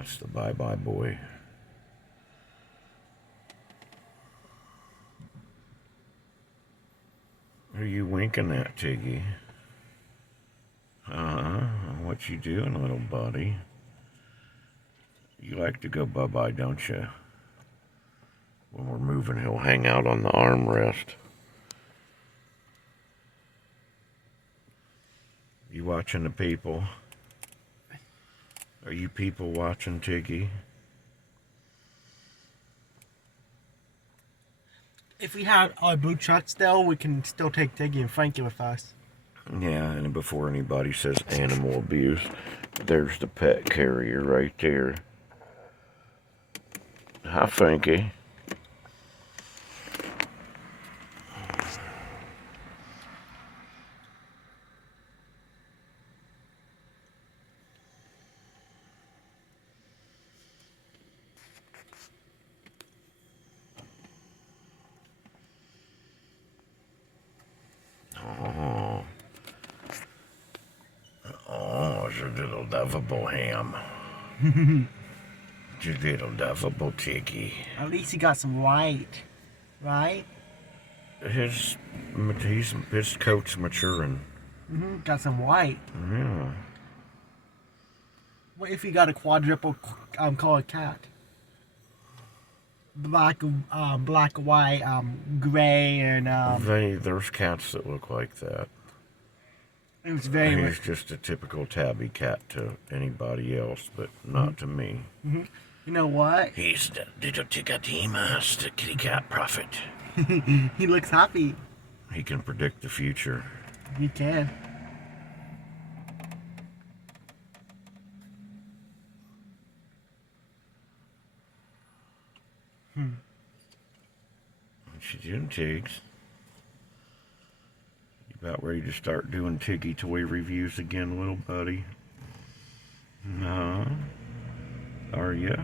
That's the bye-bye boy. Who are you winking at, Tiggy? What you doing, little buddy? You like to go bye-bye, don't you? When we're moving, he'll hang out on the armrest. You watching the people? Are you people watching, Tiggy? If we had our blue truck still, we can still take Tiggy and Frankie with us. Yeah, and before anybody says animal abuse, there's the pet carrier right there. Hi, Frankie. Oh, it's a little lovable ham. It's a little lovable Tiggy. At least he got some white, right? His coat's maturing. Got some white. Yeah. What if he got a quadruple colored cat? Black, white, gray, and There's cats that look like that. it was very. He's just a typical tabby cat to anybody else, but not to me. You know what? He's the little Tigadimas, the kitty cat prophet. He looks happy. He can predict the future. He can. What you doing, Tiggs? You about ready to start doing Tiggy toy reviews again, little buddy? Are ya?